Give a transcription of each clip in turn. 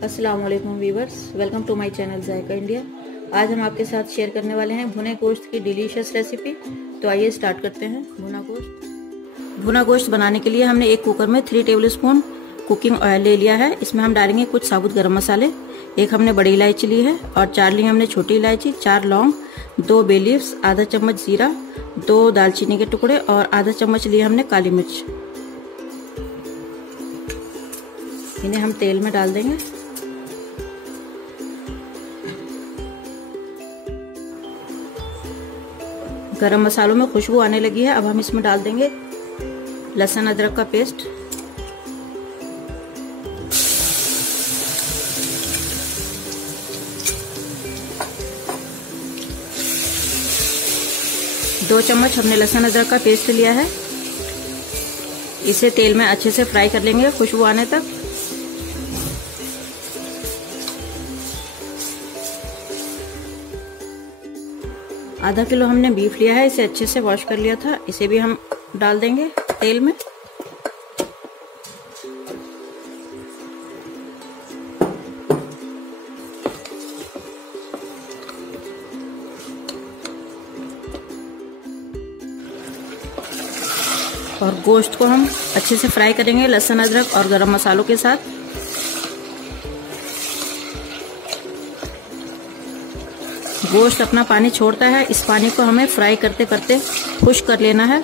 अस्सलाम वालेकुम viewers, welcome to my channel Zaika India. आज हम आपके साथ शेयर करने वाले हैं भुने गोश्त की डिलीशियस रेसिपी। तो आइए स्टार्ट करते हैं। भुना गोश्त बनाने के लिए हमने एक कुकर में 3 टेबलस्पून कुकिंग ऑयल ले लिया है। इसमें हम डालेंगे कुछ साबुत गरम मसाले, एक हमने बड़ी इलायची ली है और 4 ली हमने छोटी इलायची, 4 लौंग, 2 बे लीव्स, आधा चम्मच जीरा, 2 दालचीनी के टुकड़े और आधा चम्मच लिए हमने काली मिर्च। इन्हें हम तेल में डाल देंगे। गरम मसालों में खुशबू आने लगी है। अब हम इसमें डाल देंगे लहसुन अदरक का पेस्ट, दो चम्मच हमने लहसुन अदरक का पेस्ट लिया है। इसे तेल में अच्छे से फ्राई कर लेंगे खुशबू आने तक। आधा किलो हमने बीफ लिया है, इसे अच्छे से वॉश कर लिया था। इसे भी हम डाल देंगे तेल में। और गोश्त को हम अच्छे से फ्राई करेंगे लहसुन अदरक और गरम मसालों के साथ। गोश्त अपना पानी छोड़ता है, इस पानी को हमें फ्राई करते करते खुश्क कर लेना है।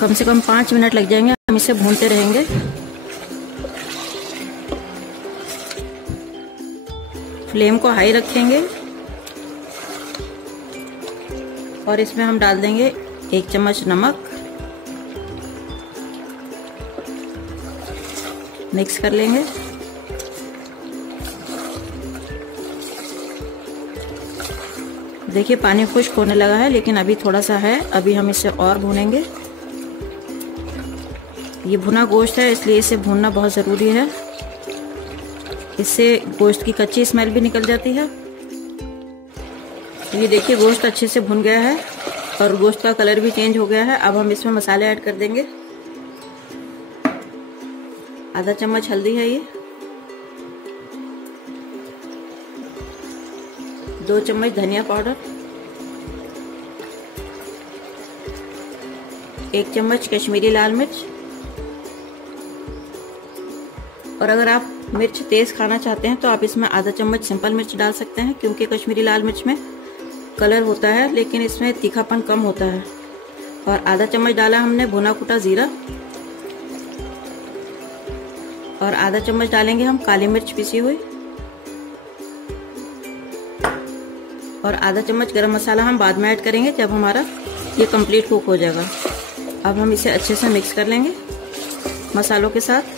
कम से कम 5 मिनट लग जाएंगे, हम इसे भूनते रहेंगे। फ्लेम को हाई रखेंगे और इसमें हम डाल देंगे 1 चम्मच नमक। मिक्स कर लेंगे। देखिए पानी खुश्क होने लगा है, लेकिन अभी थोड़ा सा है, अभी हम इसे और भूनेंगे। ये भुना गोश्त है, इसलिए इसे भूनना बहुत ज़रूरी है। इससे गोश्त की कच्ची स्मेल भी निकल जाती है। ये देखिए गोश्त अच्छे से भुन गया है और गोश्त का कलर भी चेंज हो गया है। अब हम इसमें मसाले ऐड कर देंगे। आधा चम्मच हल्दी है ये, 2 चम्मच धनिया पाउडर, 1 चम्मच कश्मीरी लाल मिर्च। और अगर आप मिर्च तेज खाना चाहते हैं तो आप इसमें आधा चम्मच सिंपल मिर्च डाल सकते हैं, क्योंकि कश्मीरी लाल मिर्च में कलर होता है लेकिन इसमें तीखापन कम होता है। और आधा चम्मच डाला हमने भुना कुटा जीरा और आधा चम्मच डालेंगे हम काली मिर्च पिसी हुई और आधा चम्मच गरम मसाला हम बाद में ऐड करेंगे जब हमारा ये कंप्लीट कुक हो जाएगा। अब हम इसे अच्छे से मिक्स कर लेंगे मसालों के साथ।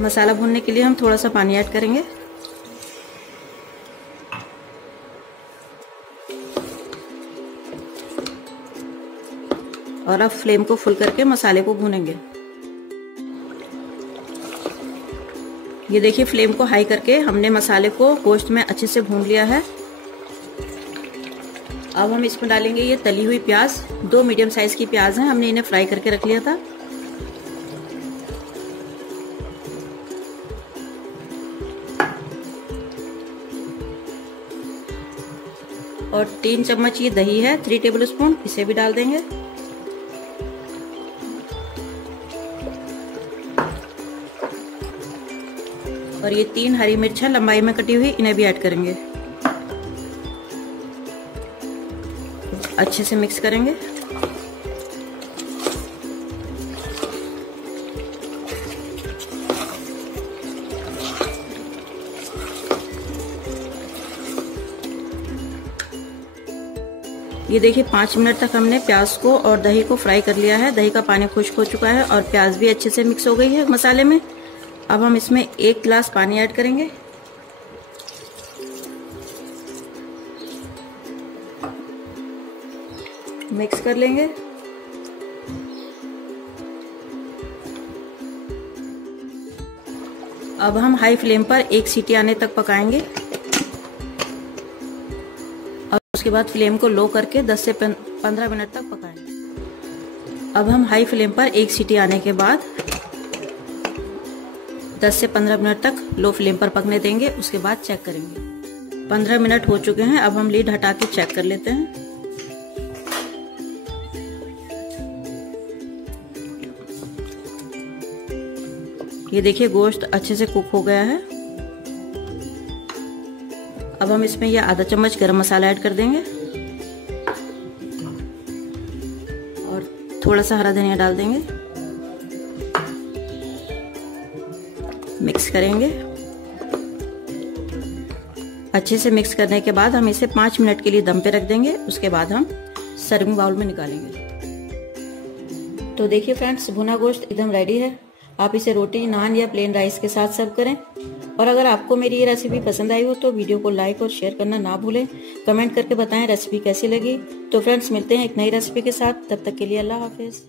मसाला भूनने के लिए हम थोड़ा सा पानी ऐड करेंगे। और अब फ्लेम को फुल करके मसाले को भूनेंगे। ये देखिए फ्लेम को हाई करके हमने मसाले को गोश्त में अच्छे से भून लिया है। अब हम इसमें डालेंगे ये तली हुई प्याज। 2 मीडियम साइज की प्याज हैं, हमने इन्हें फ्राई करके रख लिया था। और 3 चम्मच ये दही है, 3 टेबलस्पून, इसे भी डाल देंगे। और ये 3 हरी मिर्च है लंबाई में कटी हुई, इन्हें भी ऐड करेंगे। अच्छे से मिक्स करेंगे। ये देखिए 5 मिनट तक हमने प्याज को और दही को फ्राई कर लिया है। दही का पानी खुश्क हो चुका है और प्याज भी अच्छे से मिक्स हो गई है मसाले में। अब हम इसमें 1 गिलास पानी ऐड करेंगे। मिक्स कर लेंगे। अब हम हाई फ्लेम पर 1 सीटी आने तक पकाएंगे और उसके बाद फ्लेम को लो करके 10 से 15 मिनट तक पकाएंगे। अब हम हाई फ्लेम पर 1 सीटी आने के बाद 10 से 15 मिनट तक लो फ्लेम पर पकने देंगे। उसके बाद चेक करेंगे। 15 मिनट हो चुके हैं। अब हम लीड हटा के चेक कर लेते हैं। ये देखिए गोश्त अच्छे से कुक हो गया है। अब हम इसमें ये आधा चम्मच गरम मसाला ऐड कर देंगे और थोड़ा सा हरा धनिया डाल देंगे। मिक्स करेंगे। अच्छे से मिक्स करने के बाद हम इसे 5 मिनट के लिए दम पे रख देंगे। उसके बाद हम सर्विंग बाउल में निकालेंगे। तो देखिए फ्रेंड्स, भुना गोश्त एकदम रेडी है। आप इसे रोटी, नान या प्लेन राइस के साथ सर्व करें। और अगर आपको मेरी ये रेसिपी पसंद आई हो तो वीडियो को लाइक और शेयर करना ना भूलें। कमेंट करके बताएं रेसिपी कैसी लगी। तो फ्रेंड्स, मिलते हैं एक नई रेसिपी के साथ। तब तक के लिए अल्लाह हाफिज।